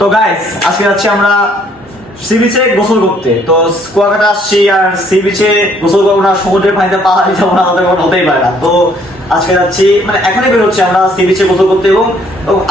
তো গাইস আজকে যাচ্ছি আমরা সি বিচে গোসল করতে। তো কুয়াকাটা আসছি আর সি বিচে গোসল করবো না, সমুদ্রের পানিতে পাহাড়ি যাবো না, আমাদের কোনো হতেই পারে না। তো আজকে যাচ্ছি মানে এখনই বের হচ্ছে আমরা সি বিচে গোসল করতে। এবং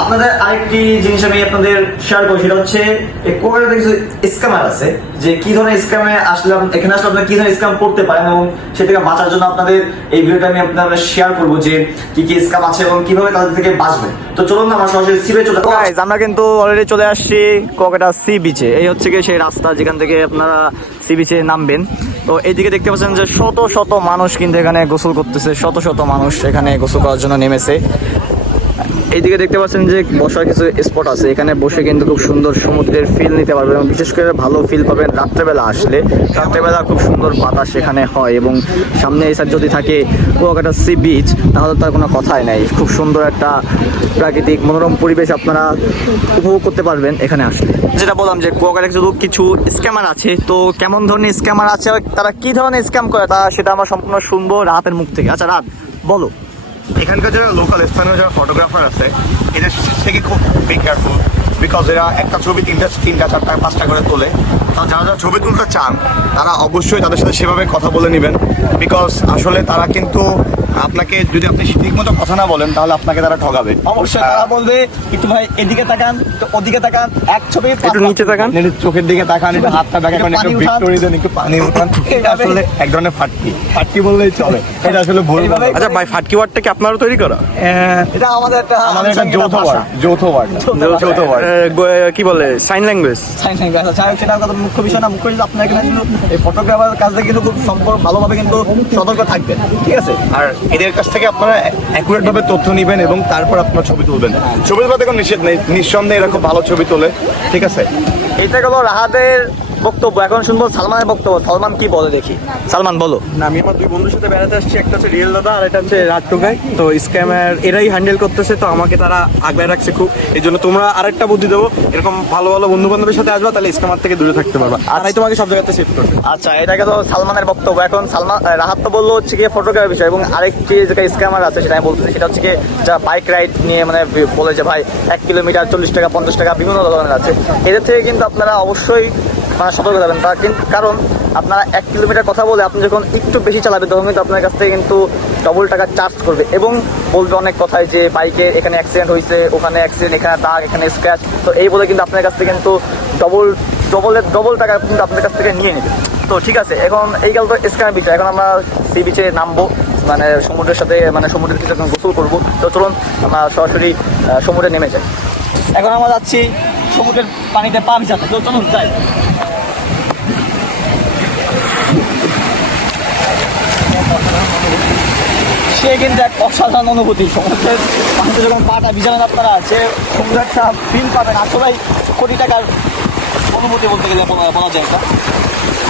আপনাদের আরেকটি জিনিস আমি আপনাদের শেয়ার করি, সেটা হচ্ছে এই কুয়াকাটাতে কিছু স্ক্যামার আছে, যে কি ধরনের স্ক্যামে আসলাম এখানে আসলে আপনারা কি ধরনের স্ক্যাম করতে পারেন এবং সে থেকে বাঁচার জন্য আপনাদের এই ভিডিওটা আমি আপনাদের শেয়ার করবো যে কি কি স্ক্যাম আছে এবং কিভাবে তাদের থেকে বাঁচবেন। তো চলুন আমরা সরাসরি সি বিচে চলে যাই। আমরা কিন্তু অলরেডি চলে আসছি কুয়াকাটা সি বিচে। এই হচ্ছে কি সেই রাস্তা যেখান থেকে আপনারা সি বিচে নামবেন। তো এইদিকে দেখতে পাচ্ছেন যে শত শত মানুষ কিন্তু এখানে গোসল করতেছে, শত শত মানুষ এখানে গোসল করার জন্য নেমেছে। এইদিকে দেখতে পাচ্ছেন যে বসার কিছু স্পট আছে, এখানে বসে কিন্তু খুব সুন্দর সমুদ্রের ফিল নিতে পারবেন এবং বিশেষ করে ভালো ফিল পাবেন রাত্রেবেলা আসলে। রাত্রেবেলা খুব সুন্দর বাতাস সেখানে হয় এবং সামনে এই সাইড যদি থাকে কুয়াকাটা সি বিচ তাহলে তার কোনো কথাই নাই। খুব সুন্দর একটা প্রাকৃতিক মনোরম পরিবেশ আপনারা উপভোগ করতে পারবেন এখানে আসলে। যেটা বললাম যে কুয়াকাটা কিছু স্ক্যামার আছে, তো কেমন ধরনের স্ক্যামার আছে, তারা কি ধরনের স্ক্যাম করে তা সেটা আমরা সম্পূর্ণ শুনবো রাতের মুখ থেকে। আচ্ছা রাত বলো। এখানকার যারা লোকাল স্থানীয় যারা ফটোগ্রাফার আছে এদের থেকে খুব বি কেয়ারফুল, বিকজ এরা একটা ছবি তিনটা চারটা পাঁচটা করে তোলে। তো যারা যারা ছবি তুলতে চান তারা অবশ্যই তাদের সাথে সেভাবে কথা বলে নেবেন, বিকজ আসলে তারা কিন্তু আপনাকে যদি আপনি ঠিক মতো কথা না বলেন তাহলে আপনাকে তারা ঠকাবে। অবশ্যই তারা বলবে একটু ভাই এদিকে তাকান, তো ওদিকে তাকান, এক ছবি একটু নিচে তাকান, চোখের দিকে তাকান, একটু হাতটা দেখান, একটু ভিক্টোরি দেন, একটু পানি উঠান। এটা আসলে এক ধরনের ফাটকি বললেই চলে, এটা আসলে ভুল। আচ্ছা ভাই, ফাটকি ওয়ার্ডটা কি আপনারও তৈরি করা? এটা আমাদের একটা যৌথ ওয়ার্ড কি বলে সাইন ল্যাঙ্গুয়েজ। সেটা মুখ্য বিষয় না। মুখ্য বিষয় আপনার এখানে কিন্তু এই ফটোগ্রাফার কাজে কিন্তু খুব সম্পর্ক ভালোভাবে কিন্তু সতর্ক থাকবেন, ঠিক আছে? আর এদের কাছ থেকে আপনারা অ্যাকুরেট ভাবে তথ্য নেবেন এবং তারপর আপনার ছবি তুলবেন। ছবি তোলাতে কোনো নিষেধ নেই, নিঃসন্দেহে এরা খুব ভালো ছবি তোলে, ঠিক আছে? এটা গেল রাহাতের বক্তব্য। এখন শুনবো সালমানের বক্তব্য। সালমান কি বলে দেখি। সালমান বলো। না, আমি আমার দুই বন্ধুর সাথে বেড়াতে আসছি, একটা হচ্ছে রিয়েল দাদা আর এটা হচ্ছে রাত টোকাই। তো স্ক্যামার এরাই হ্যান্ডেল করতেছে, তো আমাকে তারা আগলে রাখছে খুব। এই জন্য তোমরা আরেকটা বুদ্ধি দেবো, এরকম ভালো ভালো বন্ধু বান্ধবের সাথে আসবা, তাহলে স্ক্যামার থেকে দূরে থাকতে পারবা। আর তাই তোমাকে সব জায়গাতে সেভ করবে। আচ্ছা, এটাকে তো সালমানের বক্তব্য। এখন রাহাত তো বললো হচ্ছে কি ফটোগ্রাফির বিষয়, এবং আরেকটি যে স্ক্যামার আছে সেটা আমি বলতেছি, সেটা হচ্ছে কি যারা বাইক রাইড নিয়ে মানে বলে যে ভাই 1 কিলোমিটার 40 টাকা 50 টাকা বিভিন্ন ধরনের আছে। এদের থেকে কিন্তু আপনারা অবশ্যই মানে সতর্ক থাকবেন। কারণ আপনারা 1 কিলোমিটার কথা বলে আপনি যখন একটু বেশি চালাবেন তখন কিন্তু আপনার কাছ থেকে কিন্তু ডবল টাকা চার্জ করবে এবং বলবে অনেক কথায় যে বাইকে এখানে অ্যাক্সিডেন্ট হয়েছে, ওখানে অ্যাক্সিডেন্ট, এখানে দাগ, এখানে স্ক্র্যাচ। তো এই বলে কিন্তু আপনার কাছ থেকে কিন্তু ডবল টাকা কিন্তু আপনার কাছ থেকে নিয়ে নেবে। তো ঠিক আছে, এখন এই গেল তো স্ক্যামের বিষয়। এখন আমরা সি বিচে নামবো, মানে সমুদ্রের সাথে মানে সমুদ্রের কিছু গোসল করবো। তো চলুন আমরা সরাসরি সমুদ্রে নেমে যাই। এখন আমরা যাচ্ছি সমুদ্রের পানিতে পা ভিজাতে। তো চলুন যাই। সে কিন্তু এক অসাধারণ অনুভূতি। সমুদ্রের পানিতে যখন পাটা ভিজানোর আপনারা আছে সুন্দর একটা ফিল পাবেন। আসলে কোটি টাকার অনুভূতি বলতে গেলে বলা যায় এটা।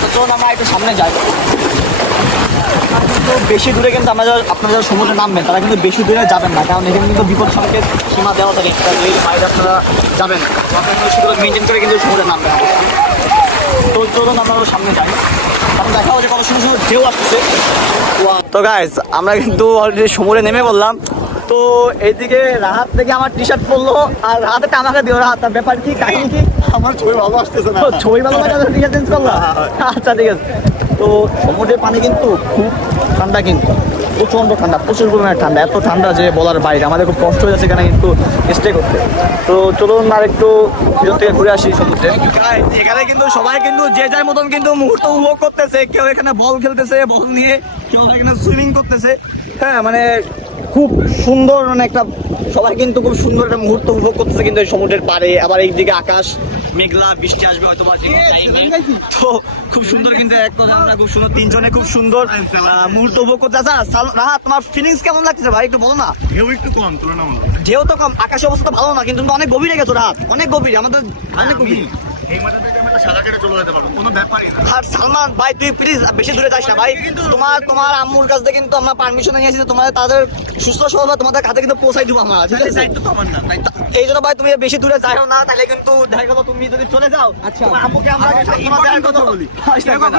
তো চলুন আমরা একটু সামনে যাই। কিন্তু বেশি দূরে কিন্তু আপনারা যারা সমুদ্রে নামবেন তারা কিন্তু বেশি দূরে যাবেন না, কারণ এখানে কিন্তু বিপদ সংকেত সীমা দেওয়া থাকে, এর বাইরে আপনারা যাবেন না। আপনারা সেগুলো মেনটেন করে কিন্তু সমুদ্রে নামবেন। তো চলুন আমরা সামনে যাই, তখন দেখা হচ্ছে কত সুন্দর সুন্দর ঢেউ আসতেছে। তো গাইস আমরা কিন্তু অলরেডি সমুদ্রে নেমে বললাম। তো এইদিকে রাহাত থেকে আমার টি শার্ট পরলো আর রাহাতে আমাকে দিও। রাহাত তার ব্যাপার কি, কাহিনী কি? আমার ছবি ভালো আসতেছে না। ছবি ভালো লাগে টি শার্ট চেঞ্জ করলাম। আচ্ছা ঠিক আছে। তো সমুদ্রের পানি কিন্তু খুব ঠান্ডা, কিন্তু প্রচণ্ড ঠান্ডা, প্রচুর পরিমাণে ঠান্ডা। এত ঠান্ডা যে বলার বাইরে, আমাদের খুব কষ্ট হয়ে যাচ্ছে এখানে কিন্তু স্টে করতে। তো চলুন আর একটু ভিতর থেকে ঘুরে আসি সমুদ্রে। এখানে কিন্তু সবাই কিন্তু যে যার মতন কিন্তু মুহূর্ত উপভোগ করতেছে। কেউ এখানে বল খেলতেছে, বল নিয়ে কেউ এখানে সুইমিং করতেছে। হ্যাঁ, মানে খুব সুন্দর, মানে একটা সবাই কিন্তু খুব সুন্দর একটা মুহূর্ত উপভোগ করতেছে কিন্তু এই সমুদ্রের পাড়ে। আবার এইদিকে আকাশ মেঘলা, বৃষ্টি আসবে হয়তো বা। তো খুব সুন্দর কিন্তু আমরা খুব সুন্দর তিনজনে খুব সুন্দর মুহূর্ত উপভোগ করতে। আচ্ছা রাহাত, তোমার ফিলিংস কেমন লাগতেছে ভাই একটু বলো না। ঢেউ একটু কম তুলনামূলক, ঢেউ তো কম, আকাশের অবস্থা ভালো না, কিন্তু অনেক গভীরে গেছো রাহাত, অনেক গভীর, আমাদের অনেক গভীর। এই মাথা থেকে আমরা সাদা কেটে চলে যেতে পারবো, কোনো ব্যাপারই না। আর সালমান ভাই তুই প্লিজ বেশি দূরে যাস না ভাই। তোমার আম্মুর কাছ থেকে কিন্তু আমরা পারমিশন নিয়েছি তোমাদের তাদের সুস্থ সবল তোমাদের কাছে কিন্তু পৌঁছাই দিব আমরা। দায়িত্ব তো আমার না, এই জন্য ভাই তুমি বেশি দূরে যাও না, তাহলে কিন্তু দেখা গেল তুমি যদি চলে যাও তোমার আম্মুকে আমরা কথা বলি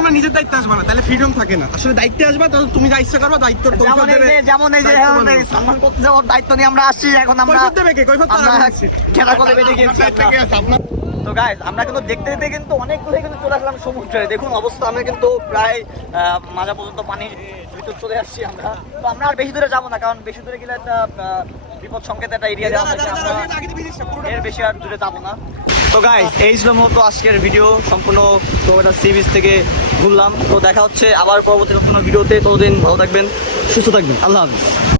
আমরা নিজের দায়িত্ব আসবে না, তাহলে ফ্রিডম থাকে না। আসলে দায়িত্বে আসবে তাহলে তুমি যা ইচ্ছা করবে, দায়িত্ব যেমন এই যে সালমান করতে ওর দায়িত্ব নিয়ে আমরা আসছি। এখন আমরা দেবে কে কৈফত খেলা করে বেঁচে গিয়েছি। তো গাইস আমরা কিন্তু দেখতে দেখতে কিন্তু অনেক দূরে কিন্তু চলে আসলাম সমুদ্রে। দেখুন অবস্থা, আমরা কিন্তু প্রায় মাজা পর্যন্ত পানির ভিতর চলে আসছি আমরা। তো আমরা আর বেশি দূরে যাবো না, কারণ বেশি দূরে গেলে একটা বিপদ সংকেত একটা এরিয়া দেওয়া থাকে, আমরা এর বেশি আর দূরে যাবো না। তো গাইস এই ছিল মূলত আজকের ভিডিও, সম্পূর্ণ কুয়াকাটা সি বিচ থেকে ঘুরলাম। তো দেখা হচ্ছে আবার পরবর্তী কোনো ভিডিওতে। ততদিন ভালো থাকবেন, সুস্থ থাকবেন, আল্লাহ হাফিজ।